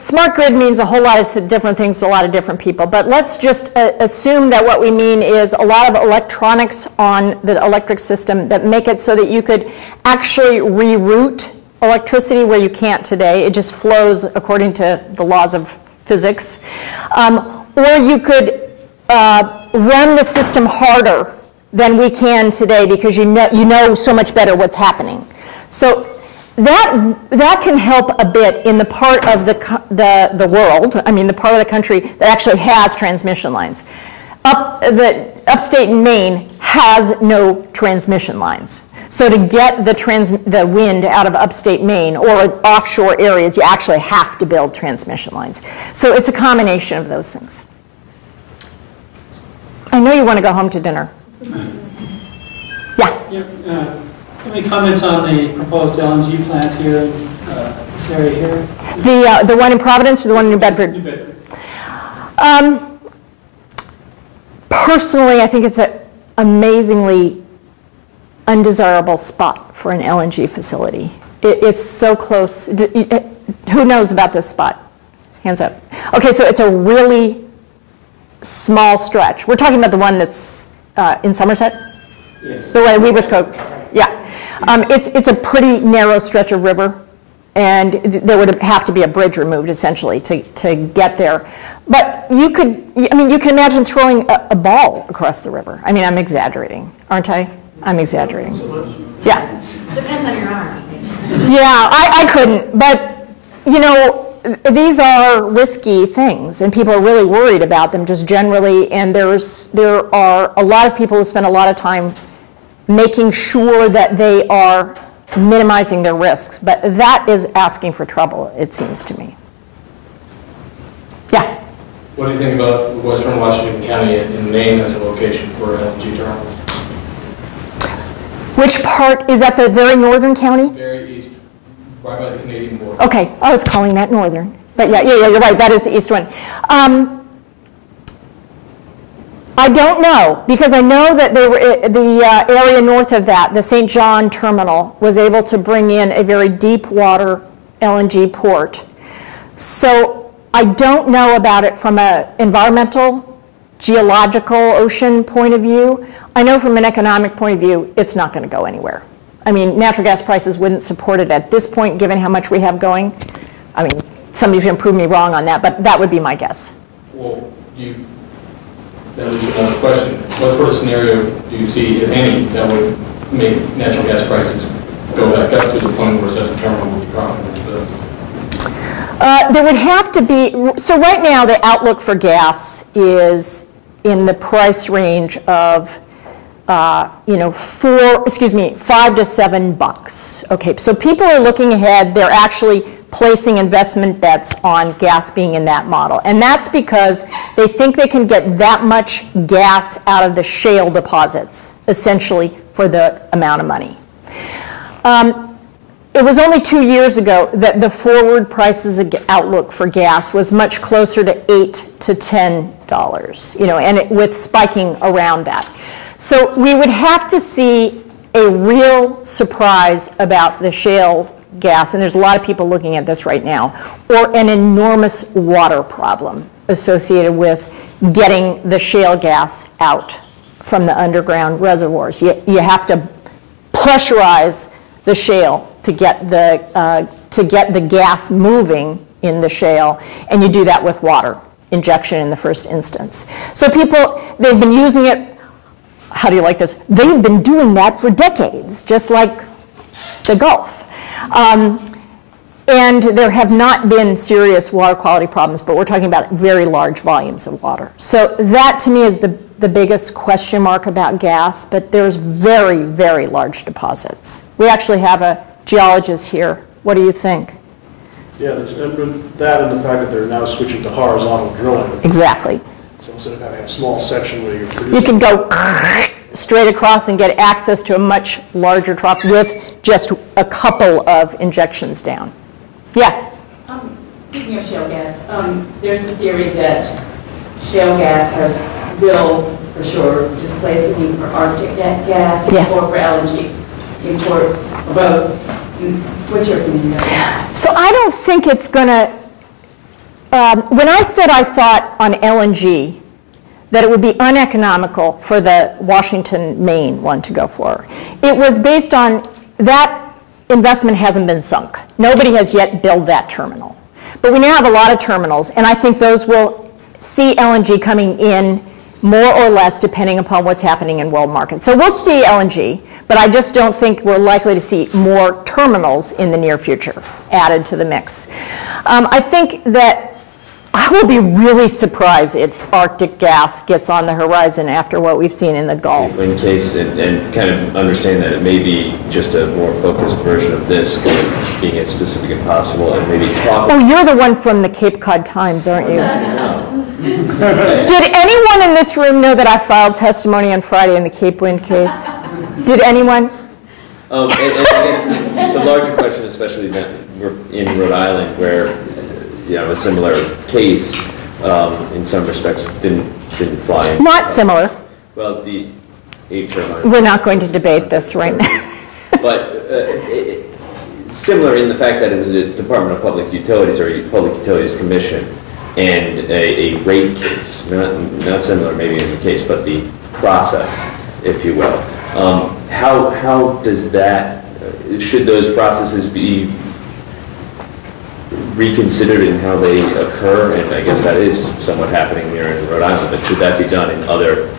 smart grid means a whole lot of different things to a lot of different people, but let's just assume that what we mean is a lot of electronics on the electric system that make it so that you could actually reroute electricity where you can't today. It just flows according to the laws of physics. Or you could run the system harder than we can today because you know so much better what's happening. So that can help a bit in the part of the world, the part of the country that actually has transmission lines. Upstate Maine has no transmission lines. So to get the wind out of upstate Maine or offshore areas, you actually have to build transmission lines. So it's a combination of those things. I know you want to go home to dinner. Yeah? Any comments on the proposed LNG plants here in this area here? The one in Providence or the one in New Bedford? New Bedford. Personally, I think it's an amazingly undesirable spot for an LNG facility. It's so close. Who knows about this spot? Hands up. Okay, so it's a really small stretch. We're talking about the one that's in Somerset? Yes. The one at Weaver's Cove. Yeah. It's a pretty narrow stretch of river, and there would have to be a bridge removed essentially to get there. But you can imagine throwing a ball across the river. I'm exaggerating, aren't I? I'm exaggerating. Yeah. Depends on your arm. Yeah, I couldn't, but these are risky things, and people are really worried about them just generally, and there are a lot of people who spend a lot of time making sure that they are minimizing their risks, but that is asking for trouble, it seems to me. Yeah? What do you think about Western Washington County in Maine as a location for LNG terminals? Which part? Is that the very northern county? Very east, right by the Canadian border. Okay, I was calling that northern. But yeah, you're right, that is the east one. I don't know, because I know that the area north of that, the St. John terminal, was able to bring in a very deep water LNG port. So I don't know about it from an environmental, geological, ocean point of view. I know from an economic point of view, it's not going to go anywhere. Natural gas prices wouldn't support it at this point, given how much we have going. Somebody's going to prove me wrong on that, but that would be my guess. Well, that leads to another question. What sort of scenario do you see, if any, that would make natural gas prices go back up to the point where such a terminal would be profitable? There would have to be, so right now the outlook for gas is in the price range of 5 to $7. Okay, so people are looking ahead. They're actually placing investment bets on gas being in that model. And that's because they think they can get that much gas out of the shale deposits, essentially, for the amount of money. It was only 2 years ago that the forward prices outlook for gas was much closer to $8 to $10, and with spiking around that. So we would have to see a real surprise about the shale gas, and there's a lot of people looking at this right now, or an enormous water problem associated with getting the shale gas out from the underground reservoirs. You have to pressurize the shale to get the gas moving in the shale, and you do that with water injection in the first instance. So people, they've been using it, how do you like this? They've been doing that for decades, just like the Gulf. And there have not been serious water quality problems, but we're talking about very large volumes of water. So that, to me, is the biggest question mark about gas, but there's very, very large deposits. We actually have a geologist here. What do you think? Yeah, there's that and the fact that they're now switching to horizontal drilling. Exactly. So instead of having a small section where you're producing... You can go straight across and get access to a much larger trough with just a couple of injections down. Yeah? Speaking of shale gas, there's the theory that shale gas will, for sure, displace the need for Arctic gas yes. or for LNG imports, both. What's your opinion on that? So I don't think it's going to... when I said I thought on LNG that it would be uneconomical for the Washington, Maine one to go for, it was based on that investment hasn't been sunk. Nobody has yet built that terminal. But we now have a lot of terminals, and I think those will see LNG coming in more or less depending upon what's happening in world markets. So we'll see LNG, but I just don't think we're likely to see more terminals in the near future added to the mix. I think that I will be really surprised if Arctic gas gets on the horizon after what we've seen in the Gulf. In case, and kind of understand that it may be just a more focused version of this, kind of being as specific as possible, and maybe talk. Oh, you're the one from the Cape Cod Times, aren't you? Did anyone in this room know that I filed testimony on Friday in the Cape Wind case? Did anyone? And I guess the larger question, especially that we're in Rhode Island, where a similar case in some respects didn't fly. Not similar. Well, the 8 turbine. We're not going to debate this right now. But similar in the fact that it was a Department of Public Utilities or Public Utilities Commission and a rate case. Not similar maybe in the case, but the process, if you will. How does that, should those processes be reconsidered in how they occur? And I guess that is somewhat happening here in Rhode Island, but should that be done in other?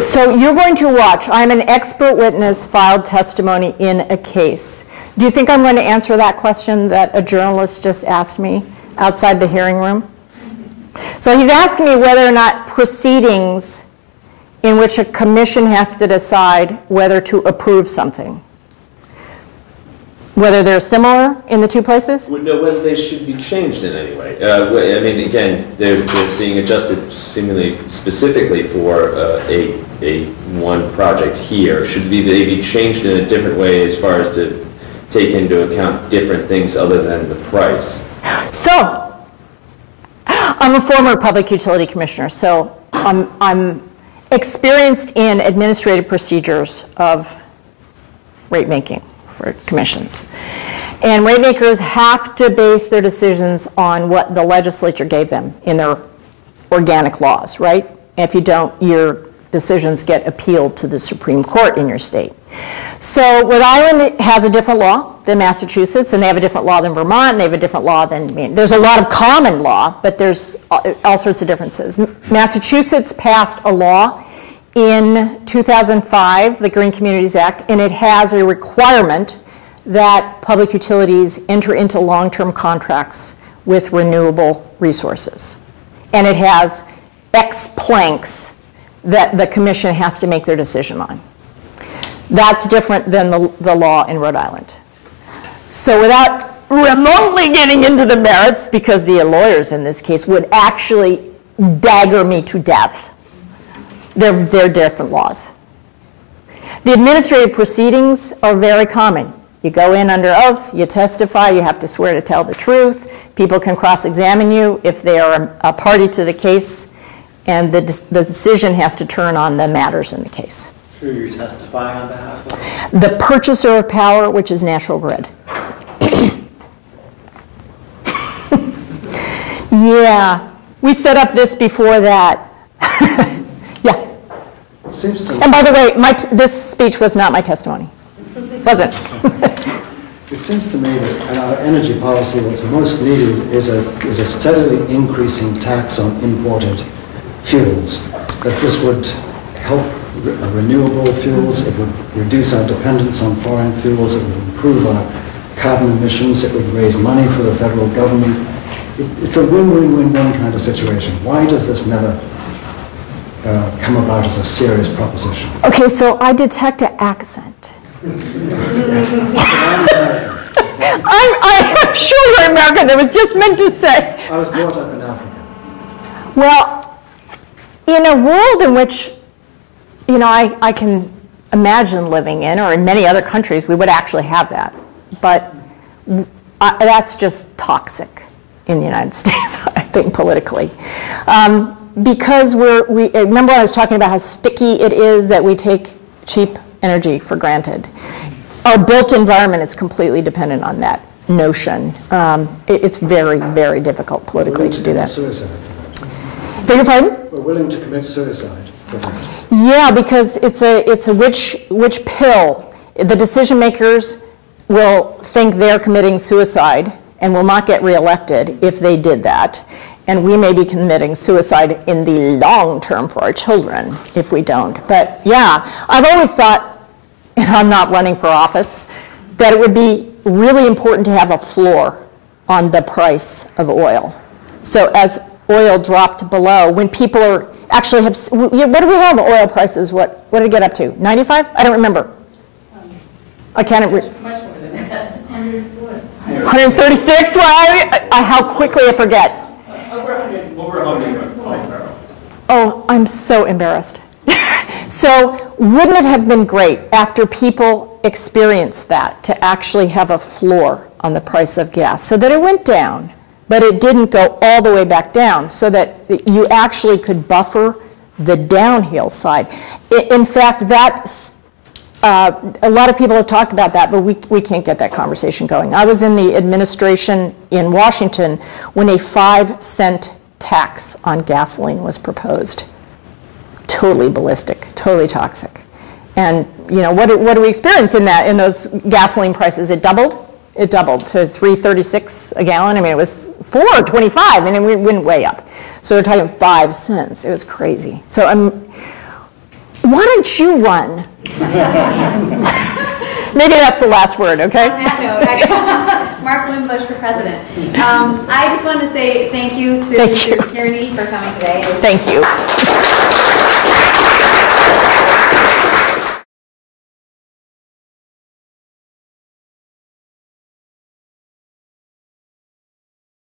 So you're going to watch. I'm an expert witness, filed testimony in a case. Do you think I'm going to answer that question that a journalist just asked me outside the hearing room? So he's asking me whether or not proceedings in which a commission has to decide whether to approve something, whether they're similar in the two places? No, whether they should be changed in any way. I mean, again, they're being adjusted seemingly specifically for a one project here. Should they be changed in a different way as far as to take into account different things other than the price? So, I'm a former public utility commissioner, so I'm experienced in administrative procedures of rate making for commissions. And rate makers have to base their decisions on what the legislature gave them in their organic laws, right? If you don't, your decisions get appealed to the Supreme Court in your state. So Rhode Island has a different law than Massachusetts, and they have a different law than Vermont, and they have a different law than Maine. There's a lot of common law, but there's all sorts of differences. Massachusetts passed a law in 2005, the Green Communities Act, and it has a requirement that public utilities enter into long-term contracts with renewable resources. And it has X planks that the commission has to make their decision on. That's different than the law in Rhode Island. So without remotely getting into the merits, because the lawyers in this case would actually dagger me to death, they're different laws. The administrative proceedings are very common. You go in under oath, you testify, you have to swear to tell the truth. People can cross-examine you if they are a party to the case, and the decision has to turn on the matters in the case. Who you're testifying on behalf of? The purchaser of power, which is National Grid. Yeah, we set up this before that. Yeah. Seems to And by the way, this speech was not my testimony. Wasn't. It seems to me that in our energy policy, what's most needed is a steadily increasing tax on imported fuels. That this would help renewable fuels, it would reduce our dependence on foreign fuels, it would improve our carbon emissions, it would raise money for the federal government. It's a win-win-win-win kind of situation. Why does this never come about as a serious proposition? Okay, so I detect an accent. I'm sure you're American. That was just meant to say. I was brought up in Africa. Well, in a world in which, I can imagine living in, or in many other countries, we would actually have that. But that's just toxic in the United States, I think, politically. Because remember I was talking about how sticky it is that we take cheap energy for granted. Our built environment is completely dependent on that notion. It's very, very difficult politically to do that. Suicide. Beg your pardon? We're willing to commit suicide for that. Yeah, because it's a which pill. The decision makers will think they're committing suicide and will not get reelected if they did that. And we may be committing suicide in the long term for our children if we don't. But yeah, I've always thought, and I'm not running for office, that it would be really important to have a floor on the price of oil. So as oil dropped below, when people are actually have, what do we have oil prices? What did it get up to? 95? I don't remember. I can't. Much more than that. 136? Well, how quickly I forget. Over 100. Oh, I'm so embarrassed. So wouldn't it have been great after people experienced that to actually have a floor on the price of gas so that it went down, but it didn't go all the way back down, so that you actually could buffer the downhill side? In fact, that's a lot of people have talked about that, but we can't get that conversation going. I was in the administration in Washington when a 5-cent tax on gasoline was proposed. Totally ballistic, totally toxic. And what do we experience in those gasoline prices? It doubled. It doubled to $3.36 a gallon. I mean, it was $4.25, and it went way up. So we're talking 5 cents. It was crazy. So why don't you run? Maybe that's the last word, okay? On that note, Mark Bloombush for president. I just wanted to say thank you to Mr. Tierney for coming today. Thank you.